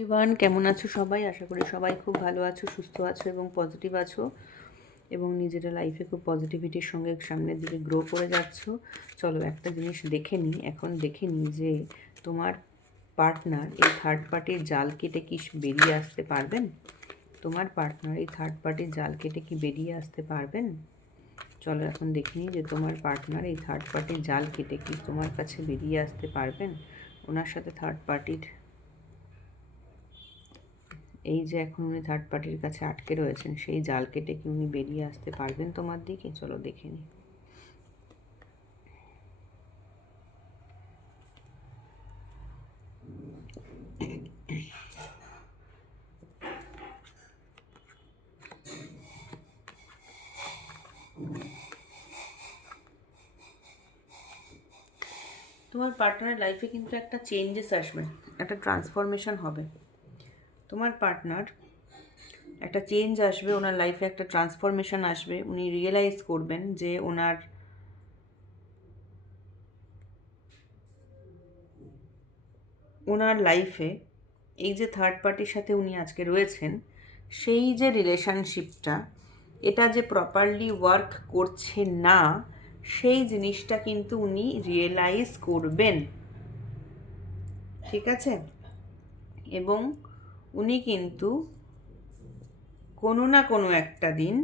Everyone, কেমন আছো সবাই? আশা করি সবাই খুব ভালো আছো, সুস্থ আছো এবং পজিটিভ আছো এবং নিজেরা লাইফে খুব পজিটিভিটির সঙ্গে সামনের দিকে গ্রো করে যাচ্ছ। চলো একটা জিনিস দেখে নিই, এখন দেখে নিই যে তোমার পার্টনার এই থার্ড পার্টির জাল কেটে কি বেরিয়ে আসতে পারবেন? তোমার পার্টনার এই থার্ড পার্টির জাল কেটে কি বেরিয়ে আসতে পারবেন? চলো এখন দেখে নিই যে তোমার পার্টনার এই থার্ড পার্টির জাল কেটে কি তোমার কাছে বেরিয়ে আসতে পারবেন। ওনার সাথে থার্ড পার্টির এই যে এখন উনি থার্ড পার্টির কাছে আটকে রয়েছেন, সেই জাল কেটে কি উনি বেরিয়ে আসতে পারবেন তোমার দিকে? চলো দেখে নিই। তোমার পার্টনারের লাইফে কিন্তু একটা চেঞ্জেস আসবে, একটা ট্রান্সফরমেশন হবে। তোমার পার্টনার একটা চেঞ্জ আসবে, ওনার লাইফে একটা ট্রান্সফরমেশন আসবে। উনি রিয়েলাইজ করবেন যে ওনার লাইফে এই যে থার্ড পার্টির সাথে উনি আজকে রয়েছেন, সেই যে রিলেশনশিপটা, এটা যে প্রপারলি ওয়ার্ক করছে না, সেই জিনিসটা কিন্তু উনি রিয়েলাইজ করবেন। ঠিক আছে? এবং উনি কিন্তু কোনো না কোনো একটা দিন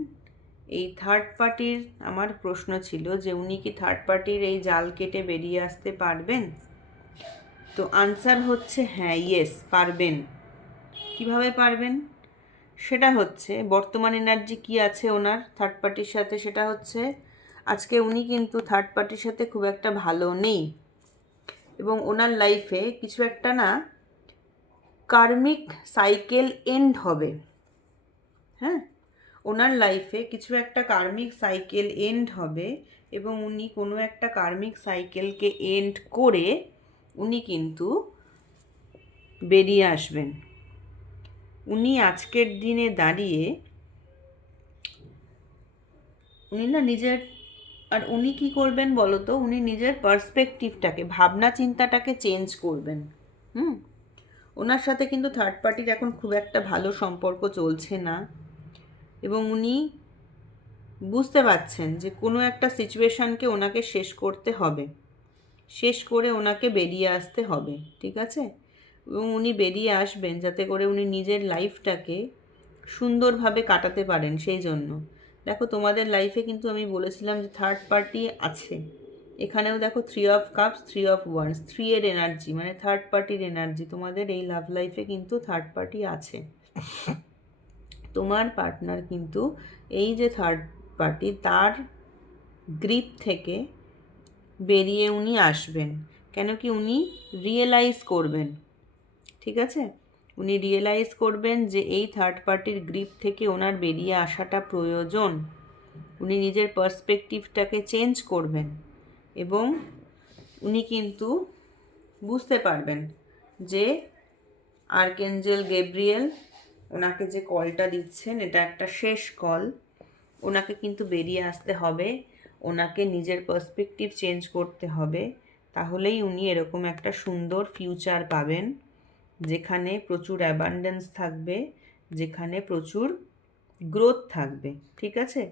এই থার্ড পার্টির, আমার প্রশ্ন ছিল যে উনি কি থার্ড পার্টির এই জাল কেটে বেরিয়ে আসতে পারবেন? তো আনসার হচ্ছে হ্যাঁ, ইয়েস, পারবেন। কিভাবে পারবেন? সেটা হচ্ছে বর্তমান এনার্জি কি আছে ওনার থার্ড পার্টির সাথে, সেটা হচ্ছে আজকে উনি কিন্তু থার্ড পার্টির সাথে খুব একটা ভালো নেই এবং ওনার লাইফে কিছু একটা না কার্মিক সাইকেল এন্ড হবে। হ্যাঁ, ওনার লাইফে কিছু একটা কার্মিক সাইকেল এন্ড হবে এবং উনি কোনো একটা কার্মিক সাইকেলকে এন্ড করে উনি কিন্তু বেরিয়ে আসবেন। উনি আজকের দিনে দাঁড়িয়ে উনি না নিজের, আর উনি কি করবেন বলো তো, উনি নিজের পার্সপেক্টিভটাকে, ভাবনা চিন্তাটাকে চেঞ্জ করবেন। হুম, ওনার সাথে কিন্তু থার্ড পার্টির এখন খুব একটা ভালো সম্পর্ক চলছে না এবং উনি বুঝতে পারছেন যে কোনো একটা সিচুয়েশানকে ওনাকে শেষ করতে হবে, শেষ করে ওনাকে বেরিয়ে আসতে হবে। ঠিক আছে? এবং উনি বেরিয়ে আসবেন যাতে করে উনি নিজের লাইফটাকে সুন্দরভাবে কাটাতে পারেন। সেই জন্য দেখো, তোমাদের লাইফে কিন্তু আমি বলেছিলাম যে থার্ড পার্টি আছে। এখানেও দেখো 3 অফ কাপস, 3 অফ ওয়ান্স, 3 এর এনার্জি, মানে থার্ড পার্টির এনার্জি। তোমাদের এই লাভ লাইফে কিন্তু থার্ড পার্টি আছে। তোমার পার্টনার কিন্তু এই যে থার্ড পার্টি, তার গ্রিপ থেকে বেরিয়ে উনি আসবেন। কেন কি? উনি রিয়েলাইজ করবেন। ঠিক আছে? উনি রিয়েলাইজ করবেন যে এই থার্ড পার্টির গ্রিপ থেকে ওনার বেরিয়ে আসাটা প্রয়োজন। উনি নিজের পার্সপেক্টিভটাকে চেঞ্জ করবেন এবং উনি কিন্তু বুঝতে পারবেন যে আর্কেঞ্জেল গ্যাব্রিয়েল ওনাকে যে কলটা দিচ্ছেন, এটা একটা শেষ কল। ওনাকে কিন্তু বেরিয়ে আসতে হবে, ওনাকে নিজের পার্সপেক্টিভ চেঞ্জ করতে হবে। তাহলেই উনি এরকম একটা সুন্দর ফিউচার পাবেন, যেখানে প্রচুর অ্যাবান্ডেন্স থাকবে, যেখানে প্রচুর গ্রোথ থাকবে। ঠিক আছে?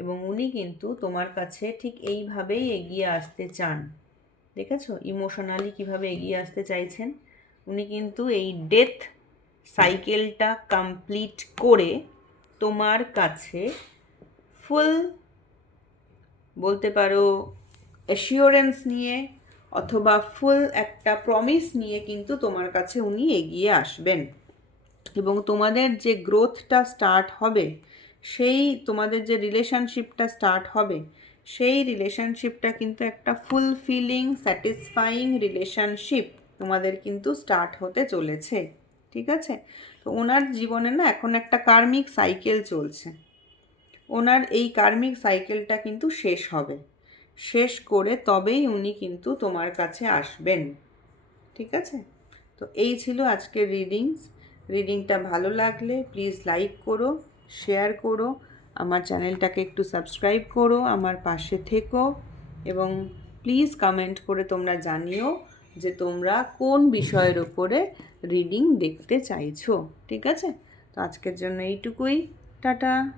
এবং উনি কিন্তু তোমার কাছে ঠিক এইভাবেই এগিয়ে আসতে চান। দেখেছো ইমোশনালি কিভাবে এগিয়ে আসতে চাইছেন? উনি কিন্তু এই ডেথ সাইকেলটা কমপ্লিট করে তোমার কাছে ফুল, বলতে পারো অ্যাসিওরেন্স নিয়ে, অথবা ফুল একটা প্রমিস নিয়ে কিন্তু তোমার কাছে উনি এগিয়ে আসবেন। এবং তোমাদের যে গ্রোথটা স্টার্ট হবে, সেই তোমাদের যে রিলেশনশিপটা স্টার্ট হবে, সেই রিলেশনশিপটা কিন্তু একটা ফুলফিলিং, স্যাটিসফাইং রিলেশনশিপ তোমাদের কিন্তু স্টার্ট হতে চলেছে। ঠিক আছে? তো ওনার জীবনে না এখন একটা কার্মিক সাইকেল চলছে। ওনার এই কার্মিক সাইকেলটা কিন্তু শেষ হবে, শেষ করে তবেই উনি কিন্তু তোমার কাছে আসবেন। ঠিক আছে? তো এই ছিল আজকের রিডিংটা ভালো লাগলে প্লিজ লাইক করো, শেয়ার করো, আমার চ্যানেলটাকে একটু সাবস্ক্রাইব করো, আমার পাশে থেকো এবং প্লিজ কমেন্ট করে তোমরা জানিও যে তোমরা কোন বিষয়ের উপরে রিডিং দেখতে চাইছো। ঠিক আছে? তো আজকের জন্য এইটুকুই। টাটা।